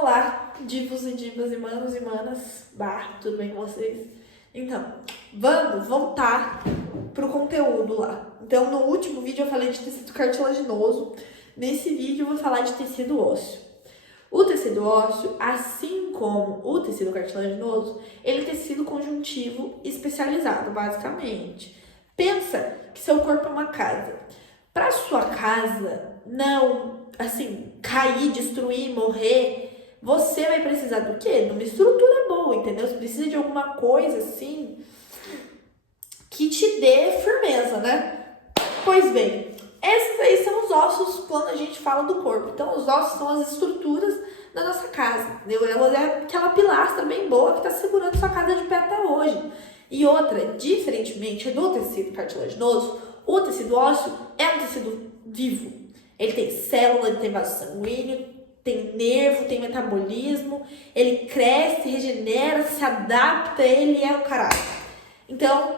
Olá, divos e divas, e manos e manas, tudo bem com vocês? Então, vamos voltar pro conteúdo lá. Então, no último vídeo eu falei de tecido cartilaginoso, nesse vídeo eu vou falar de tecido ósseo. O tecido ósseo, assim como o tecido cartilaginoso, ele é tecido conjuntivo especializado, basicamente. Pensa que seu corpo é uma casa. Para sua casa não, assim, cair, destruir, morrer, você vai precisar do quê? De uma estrutura boa, entendeu? Você precisa de alguma coisa, assim, que te dê firmeza, né? Pois bem, esses aí são os ossos quando a gente fala do corpo. Então, os ossos são as estruturas da nossa casa, entendeu? Ela é aquela pilastra bem boa que está segurando sua casa de pé até hoje. E outra, diferentemente do tecido cartilaginoso, o tecido ósseo é um tecido vivo. Ele tem célula, ele tem vaso sanguíneo, tem nervo, tem metabolismo, ele cresce, regenera, se adapta, ele é o caralho. Então,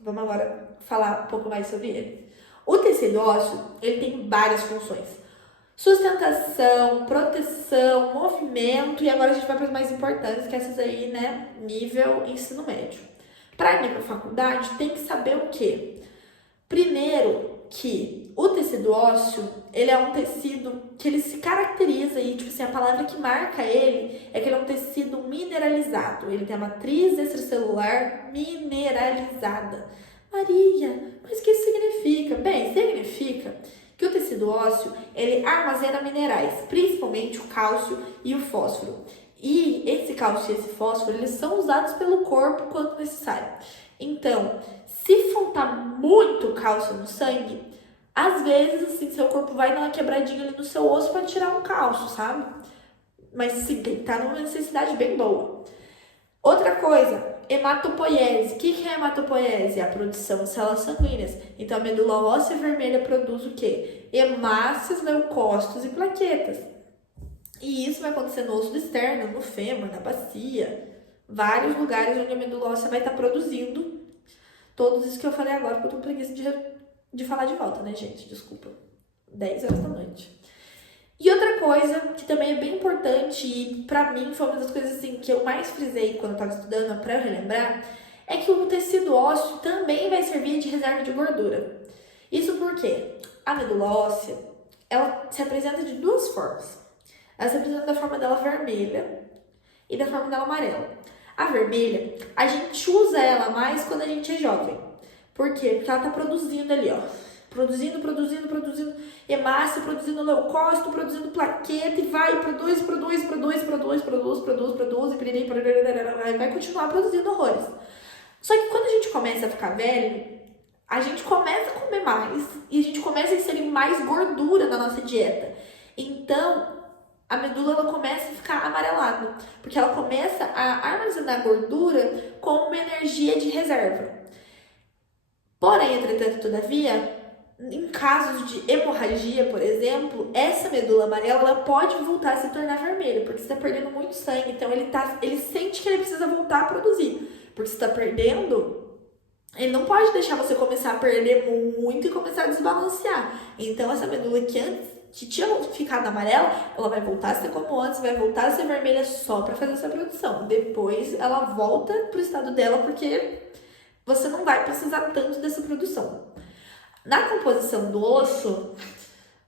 vamos agora falar um pouco mais sobre ele. O tecido ósseo, ele tem várias funções. Sustentação, proteção, movimento, e agora a gente vai para as mais importantes, que essas aí, né, nível ensino médio. Para nível faculdade, tem que saber o quê? Primeiro, que o tecido ósseo, ele é um tecido que ele se caracteriza, e tipo assim, a palavra que marca ele é que ele é um tecido mineralizado. Ele tem a matriz extracelular mineralizada. Maria, mas o que isso significa? Bem, significa que o tecido ósseo, ele armazena minerais, principalmente o cálcio e o fósforo. E esse cálcio e esse fósforo, eles são usados pelo corpo quando necessário. Então, se faltar muito cálcio no sangue, às vezes, assim, seu corpo vai dar uma quebradinha ali no seu osso para tirar um cálcio, sabe? Mas sim, tem que estar numa necessidade bem boa. Outra coisa, hematopoiese. O que é hematopoiese? É a produção de células sanguíneas. Então, a medula óssea vermelha produz o quê? Hemácias, leucócitos e plaquetas. E isso vai acontecer no osso externo, no fêmur, na bacia, vários lugares onde a medula óssea vai estar produzindo todos isso que eu falei agora, porque eu tô com preguiça de falar de volta, né, gente? Desculpa. 10 horas da noite. E outra coisa que também é bem importante, e pra mim foi uma das coisas assim que eu mais frisei quando eu tava estudando, pra eu relembrar, é que o tecido ósseo também vai servir de reserva de gordura. Isso porque a medula óssea, ela se apresenta de duas formas. Ela se apresenta da forma dela vermelha e da forma dela amarela. A vermelha, a gente usa ela mais quando a gente é jovem. Por quê? Porque ela tá produzindo ali, ó. Produzindo hemácia, produzindo leucócito, produzindo plaqueta, e vai, produz, e vai continuar produzindo horrores. Só que quando a gente começa a ficar velho, a gente começa a comer mais e a gente começa a inserir mais gordura na nossa dieta. Então, a medula ela começa a ficar amarelada, porque ela começa a armazenar gordura como uma energia de reserva. Porém, entretanto, todavia, em casos de hemorragia, por exemplo, essa medula amarela ela pode voltar a se tornar vermelha, porque você está perdendo muito sangue, então ele sente que ele precisa voltar a produzir, porque você está perdendo, ele não pode deixar você começar a perder muito e começar a desbalancear. Então, essa medula que antes que tinha ficado amarela, ela vai voltar a ser como antes, vai voltar a ser vermelha só para fazer essa produção. Depois, ela volta pro estado dela, porque você não vai precisar tanto dessa produção. Na composição do osso,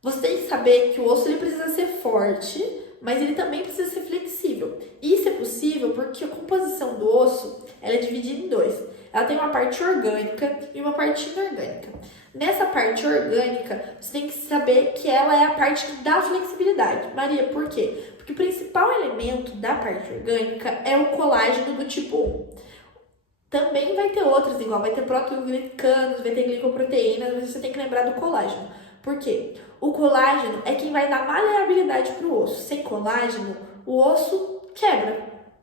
você tem que saber que o osso ele precisa ser forte, mas ele também precisa ser flexível. Isso é possível porque a composição do osso ela é dividida em dois. Ela tem uma parte orgânica e uma parte inorgânica. Nessa parte orgânica, você tem que saber que ela é a parte que dá flexibilidade. Maria, por quê? Porque o principal elemento da parte orgânica é o colágeno do tipo 1. Também vai ter outros, igual vai ter proteoglicanos, vai ter glicoproteínas, mas você tem que lembrar do colágeno. Por quê? O colágeno é quem vai dar maleabilidade para o osso. Sem colágeno, o osso quebra,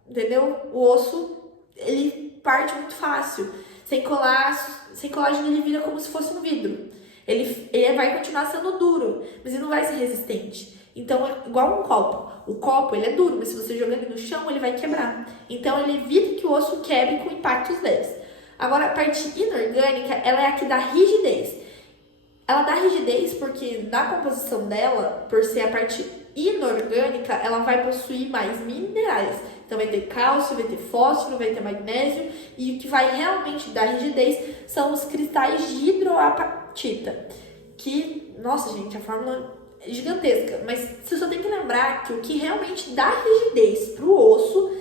entendeu? O osso, ele parte muito fácil. Sem colágeno, ele vira como se fosse um vidro. Ele vai continuar sendo duro, mas ele não vai ser resistente. Então, é igual um copo. O copo, ele é duro, mas se você jogar ele no chão, ele vai quebrar. Então, ele evita que o osso quebre com impactos leves. Agora, a parte inorgânica, ela é a que dá rigidez. Ela dá rigidez porque na composição dela, por ser a parte inorgânica, ela vai possuir mais minerais. Então vai ter cálcio, vai ter fósforo, vai ter magnésio, e o que vai realmente dar rigidez são os cristais de hidroapatita. Que, nossa gente, a fórmula é gigantesca, mas você só tem que lembrar que o que realmente dá rigidez pro osso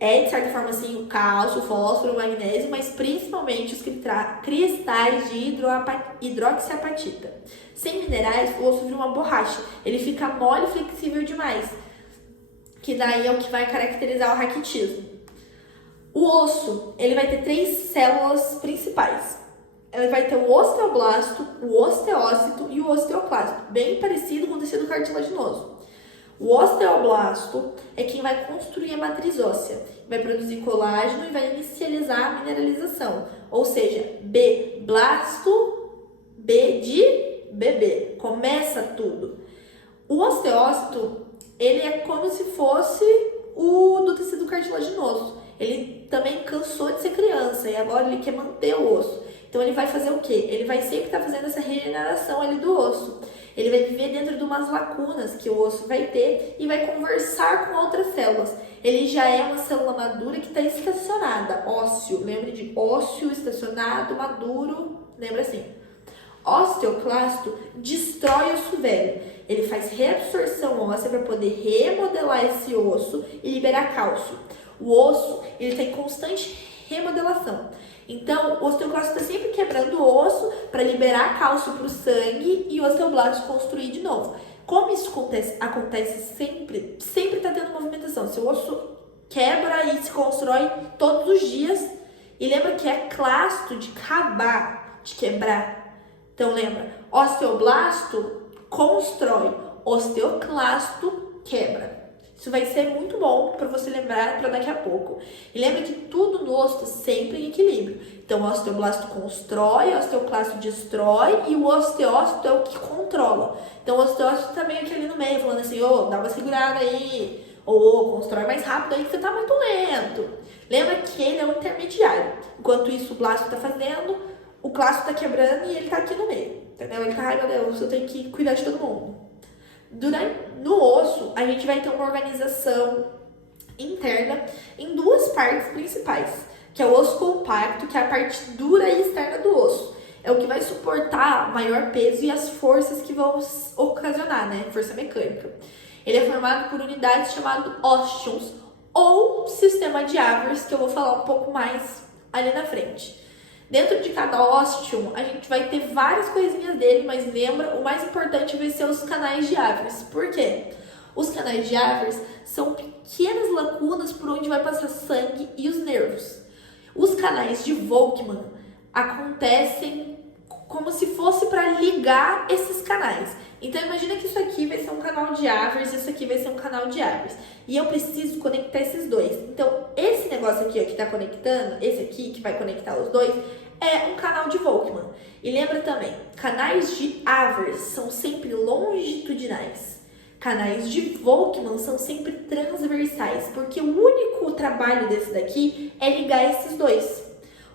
é, de certa forma, assim, o cálcio, o fósforo, o magnésio, mas principalmente os cristais de hidroxiapatita. Sem minerais, o osso vira uma borracha. Ele fica mole e flexível demais, que daí é o que vai caracterizar o raquitismo. O osso, ele vai ter 3 células principais. Ele vai ter o osteoblasto, o osteócito e o osteoclasto, bem parecido com o tecido cartilaginoso. O osteoblasto é quem vai construir a matriz óssea, vai produzir colágeno e vai inicializar a mineralização. Ou seja, B, blasto, B de bebê. Começa tudo. O osteócito, ele é como se fosse o do tecido cartilaginoso. Ele também cansou de ser criança e agora ele quer manter o osso. Então ele vai fazer o quê? Ele vai sempre estar fazendo essa regeneração ali do osso. Ele vai viver dentro de umas lacunas que o osso vai ter e vai conversar com outras células. Ele já é uma célula madura que está estacionada. Ósseo, lembre de ósseo, estacionado, maduro, lembra assim. Osteoclasto destrói o osso velho. Ele faz reabsorção óssea para poder remodelar esse osso e liberar cálcio. O osso, ele está em constante remodelação. Então, o osteoclasto está sempre quebrando o osso para liberar cálcio para o sangue e o osteoblasto construir de novo. Como isso acontece sempre está tendo movimentação. Se o osso quebra e se constrói todos os dias, e lembra que é clasto de acabar, de quebrar. Então, lembra, osteoblasto constrói, osteoclasto quebra. Isso vai ser muito bom para você lembrar para daqui a pouco. E lembra que tudo no osso está sempre em equilíbrio. Então, o osteoblasto constrói, o osteoclasto destrói e o osteócito é o que controla. Então, o osteócito tá meio que ali no meio, falando assim, dá uma segurada aí. Ou constrói mais rápido aí que você tá muito lento. Lembra que ele é um intermediário. Enquanto isso, o blasto tá fazendo, o clasto tá quebrando e ele tá aqui no meio. Entendeu? Ele tá, ai meu Deus, eu tenho que cuidar de todo mundo. No osso, a gente vai ter uma organização interna em 2 partes principais, que é o osso compacto, que é a parte dura e externa do osso. É o que vai suportar maior peso e as forças que vão ocasionar, né? Força mecânica. Ele é formado por unidades chamadas ósteons, ou sistema de Avers, que eu vou falar um pouco mais ali na frente. Dentro de cada ósteo, a gente vai ter várias coisinhas dele, mas lembra, o mais importante vai ser os canais de Avers. Por quê? Os canais de Avers são pequenas lacunas por onde vai passar sangue e os nervos. Os canais de Volkmann acontecem como se fosse para ligar esses canais. Então imagina que isso aqui vai ser um canal de Avers, isso aqui vai ser um canal de Avers. E eu preciso conectar esses dois. Então esse negócio aqui ó, que está conectando, esse aqui que vai conectar os dois, é um canal de Volkmann. E lembra também, canais de Avers são sempre longitudinais. Canais de Volkmann são sempre transversais, porque o único trabalho desse daqui é ligar esses dois.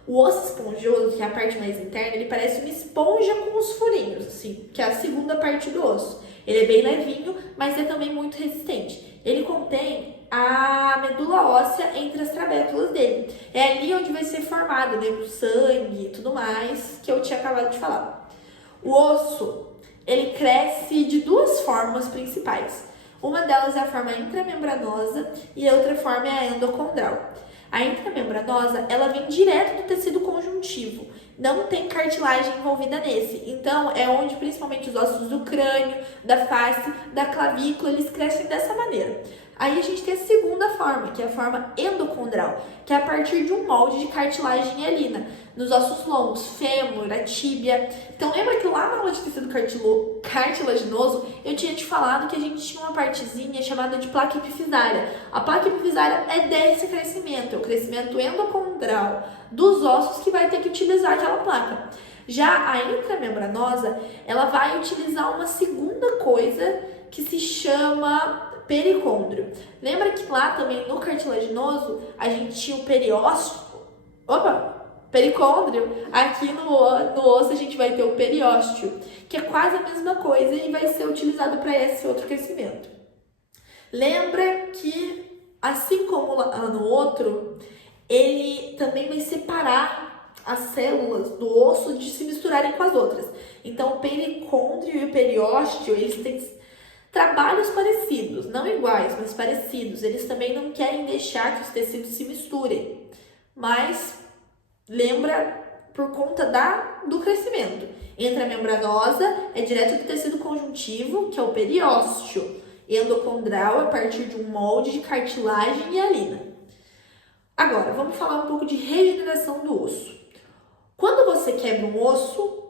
O osso esponjoso, que é a parte mais interna, ele parece uma esponja com os furinhos, assim, que é a segunda parte do osso. Ele é bem levinho, mas é também muito resistente. Ele contém a medula óssea entre as trabéculas dele. É ali onde vai ser formado, né, o sangue e tudo mais, que eu tinha acabado de falar. O osso, ele cresce de 2 formas principais. Uma delas é a forma intramembranosa e a outra forma é a endocondral. A intramembranosa, ela vem direto do tecido conjuntivo, não tem cartilagem envolvida nesse. Então, é onde principalmente os ossos do crânio, da face, da clavícula, eles crescem dessa maneira. Aí a gente tem a segunda forma, que é a forma endocondral, que é a partir de um molde de cartilagem hialina, nos ossos longos, fêmur, a tíbia. Então lembra que lá na aula de tecido cartilaginoso eu tinha te falado que a gente tinha uma partezinha chamada de placa epifisária. A placa epifisária é desse crescimento, é o crescimento endocondral dos ossos que vai ter que utilizar aquela placa. Já a intramembranosa, ela vai utilizar uma segunda coisa que se chama pericôndrio. Lembra que lá também no cartilaginoso a gente tinha o pericôndrio. Aqui no osso a gente vai ter o periósteo, que é quase a mesma coisa e vai ser utilizado para esse outro crescimento. Lembra que, assim como lá no outro, ele também vai separar as células do osso de se misturarem com as outras. Então, o pericôndrio e o periósteo, eles têm trabalhos parecidos, não iguais, mas parecidos. Eles também não querem deixar que os tecidos se misturem, mas lembra por conta do crescimento. Entre a membranosa é direto do tecido conjuntivo, que é o periósteo, endocondral a partir de um molde de cartilagem e hialina. Agora, vamos falar um pouco de regeneração do osso. Quando você quebra um osso,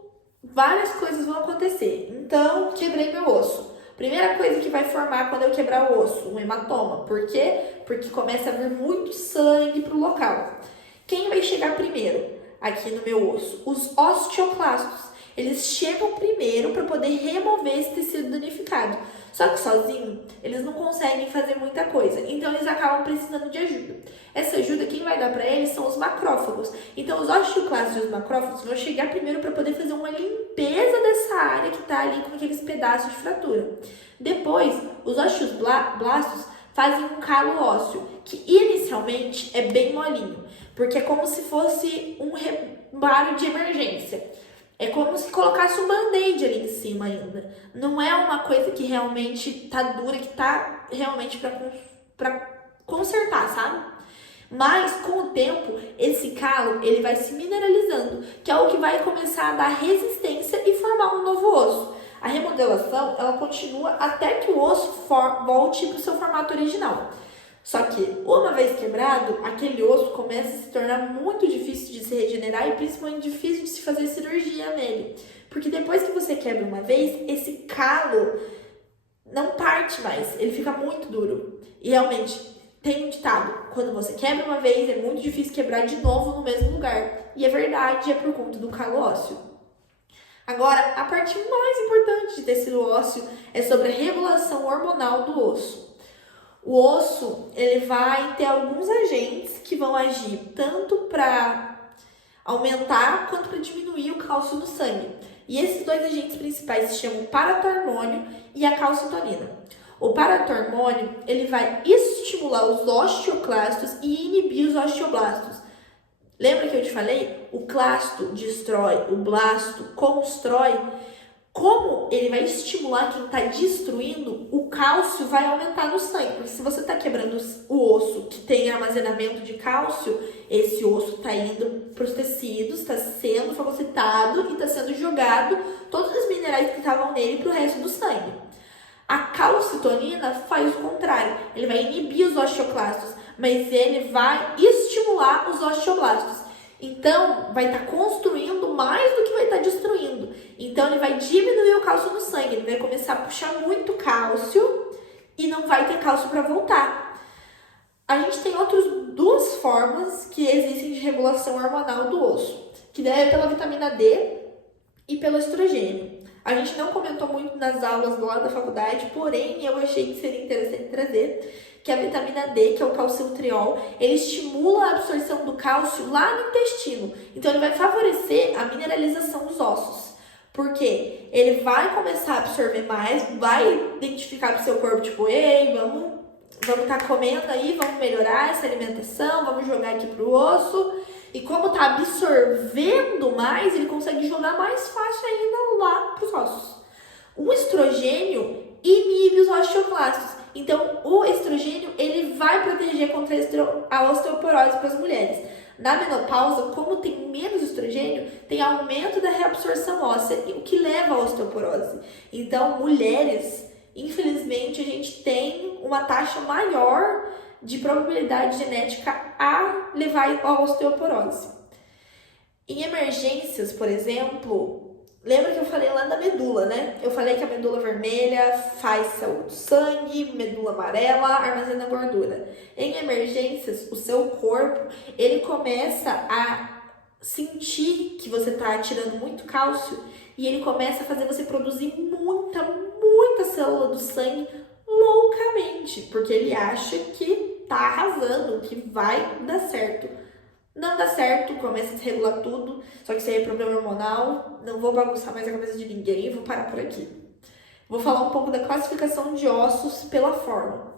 várias coisas vão acontecer. Então, quebrei meu osso. Primeira coisa que vai formar quando eu quebrar o osso, um hematoma. Por quê? Porque começa a vir muito sangue para o local. Quem vai chegar primeiro aqui no meu osso? Os osteoclastos. Eles chegam primeiro para poder remover esse tecido danificado. Só que sozinho, eles não conseguem fazer muita coisa. Então, eles acabam precisando de ajuda. Essa ajuda, quem vai dar para eles são os macrófagos. Então, os osteoclastos e os macrófagos vão chegar primeiro para poder fazer uma limpeza dessa área que está ali com aqueles pedaços de fratura. Depois, os osteoblastos fazem um calo ósseo, que inicialmente é bem molinho, porque é como se fosse um reparo de emergência. É como se colocasse um band-aid ali em cima ainda. Não é uma coisa que realmente tá dura, que tá realmente pra consertar, sabe? Mas, com o tempo, esse calo, ele vai se mineralizando, que é o que vai começar a dar resistência e formar um novo osso. A remodelação, ela continua até que o osso volte para o seu formato original. Só que, uma vez quebrado, aquele osso começa a se tornar muito difícil de se regenerar e principalmente difícil de se fazer cirurgia nele. Porque depois que você quebra uma vez, esse calo não parte mais, ele fica muito duro. E realmente, tem um ditado, quando você quebra uma vez, é muito difícil quebrar de novo no mesmo lugar. E é verdade, é por conta do calo ósseo. Agora, a parte mais importante de tecido ósseo é sobre a regulação hormonal do osso. O osso, ele vai ter alguns agentes que vão agir tanto para aumentar quanto para diminuir o cálcio no sangue. E esses dois agentes principais se chamam paratormônio e a calcitonina. O paratormônio, ele vai estimular os osteoclastos e inibir os osteoblastos. Lembra que eu te falei? O clasto destrói, o blasto constrói. Como ele vai estimular quem está destruindo, o cálcio vai aumentar no sangue. Porque se você está quebrando o osso que tem armazenamento de cálcio, esse osso está indo para os tecidos, está sendo fagocitado e está sendo jogado todos os minerais que estavam nele para o resto do sangue. A calcitonina faz o contrário. Ele vai inibir os osteoclastos, mas ele vai estimular os osteoblastos. Então, vai estar construindo mais do que vai estar destruindo. Então, ele vai diminuir o cálcio no sangue. Ele vai começar a puxar muito cálcio e não vai ter cálcio para voltar. A gente tem outras duas formas que existem de regulação hormonal do osso, que é pela vitamina D e pelo estrogênio. A gente não comentou muito nas aulas lá da faculdade, porém, eu achei que seria interessante trazer que a vitamina D, que é o calcitriol, ele estimula a absorção do cálcio lá no intestino. Então, ele vai favorecer a mineralização dos ossos. Porque ele vai começar a absorver mais, vai identificar pro seu corpo, tipo, ei, vamos estar comendo aí, vamos melhorar essa alimentação, vamos jogar aqui pro osso. E como tá absorvendo mais, ele consegue jogar mais fácil ainda lá pros ossos. O estrogênio inibe os osteoclastos. Então, o estrogênio, ele vai proteger contra a osteoporose para as mulheres. Na menopausa, como tem menos estrogênio, tem aumento da reabsorção óssea, o que leva à osteoporose. Então, mulheres, infelizmente, a gente tem uma taxa maior de probabilidade genética a levar à osteoporose. Em emergências, por exemplo, lembra que eu falei lá da medula, né? Eu falei que a medula vermelha faz saúde do sangue, medula amarela armazena gordura. Em emergências, o seu corpo, ele começa a sentir que você está tirando muito cálcio e ele começa a fazer você produzir muita célula do sangue loucamente, porque ele acha que tá arrasando, que vai dar certo. Não dá certo, começa a desregular tudo, só que isso aí é problema hormonal, não vou bagunçar mais a cabeça de ninguém, vou parar por aqui. Vou falar um pouco da classificação de ossos pela forma.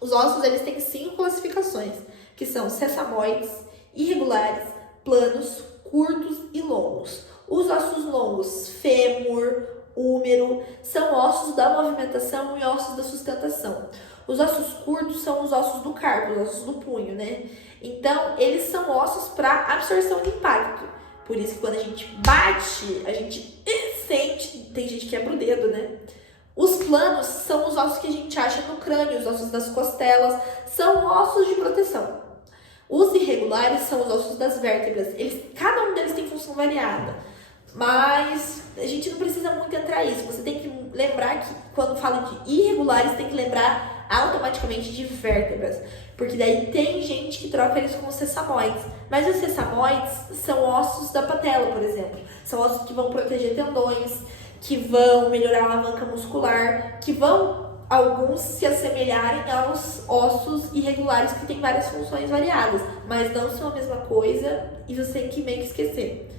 Os ossos, eles têm 5 classificações, que são sesamoides, irregulares, planos, curtos e longos. Os ossos longos, fêmur, húmero, são ossos da movimentação e ossos da sustentação. Os ossos curtos são os ossos do carpo, os ossos do punho, né? Então, eles são ossos para absorção de impacto. Por isso que quando a gente bate, a gente sente, tem gente que quebra o dedo, né? Os planos são os ossos que a gente acha no crânio, os ossos das costelas, são ossos de proteção. Os irregulares são os ossos das vértebras. Cada um deles tem função variada, mas a gente não precisa muito entrar nisso. Você tem que lembrar que quando fala de irregulares, tem que lembrar automaticamente de vértebras, porque daí tem gente que troca eles com os sesamoides. Mas os sesamoides são ossos da patela, por exemplo. São ossos que vão proteger tendões, que vão melhorar a alavanca muscular, que vão alguns se assemelharem aos ossos irregulares que têm várias funções variadas, mas não são a mesma coisa e você tem que meio que esquecer.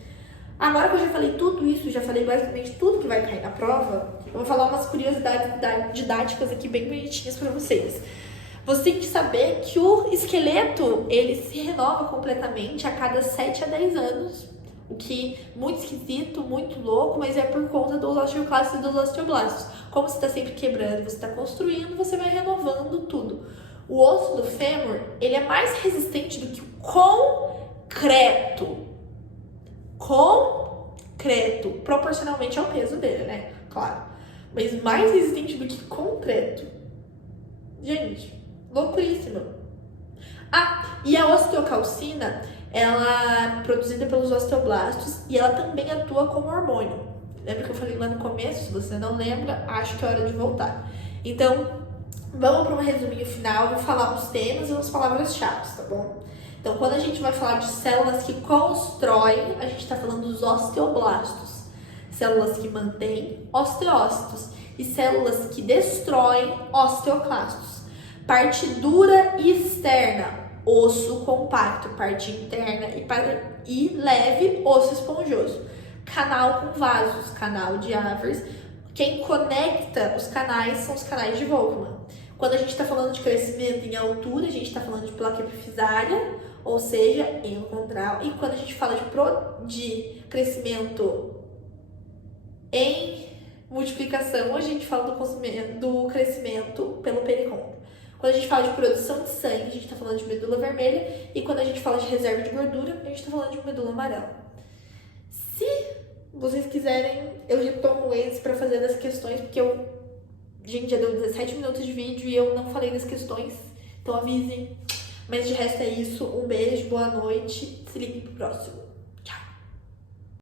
Agora que eu já falei tudo isso, já falei basicamente tudo que vai cair na prova, eu vou falar umas curiosidades didáticas aqui bem bonitinhas para vocês. Você tem que saber que o esqueleto, ele se renova completamente a cada 7 a 10 anos, o que é muito esquisito, muito louco, mas é por conta dos osteoclastos e dos osteoblastos. Como você está sempre quebrando, você está construindo, você vai renovando tudo. O osso do fêmur, ele é mais resistente do que o concreto. Concreto, proporcionalmente ao peso dele, né? Claro. Mas mais resistente do que concreto. Gente, loucuríssimo. E a osteocalcina, ela é produzida pelos osteoblastos e ela também atua como hormônio. Lembra que eu falei lá no começo? Se você não lembra, acho que é hora de voltar. Então, vamos para um resuminho final, vou falar os temas e as palavras-chave, tá bom? Então, quando a gente vai falar de células que constroem, a gente está falando dos osteoblastos. Células que mantêm, osteócitos. E células que destroem, osteoclastos. Parte dura e externa, osso compacto. Parte interna e leve, osso esponjoso. Canal com vasos, canal de Avers. Quem conecta os canais são os canais de Volkmann. Quando a gente está falando de crescimento em altura, a gente está falando de placa epifisária, ou seja, em contral. E quando a gente fala de crescimento em multiplicação, a gente fala do crescimento pelo pericôndrio. Quando a gente fala de produção de sangue, a gente está falando de medula vermelha. E quando a gente fala de reserva de gordura, a gente está falando de medula amarela. Se vocês quiserem, eu retomo eles para fazer as questões, porque gente, já deu 17 minutos de vídeo e eu não falei das questões, então avisem. Mas de resto é isso, um beijo, boa noite, se ligue pro próximo.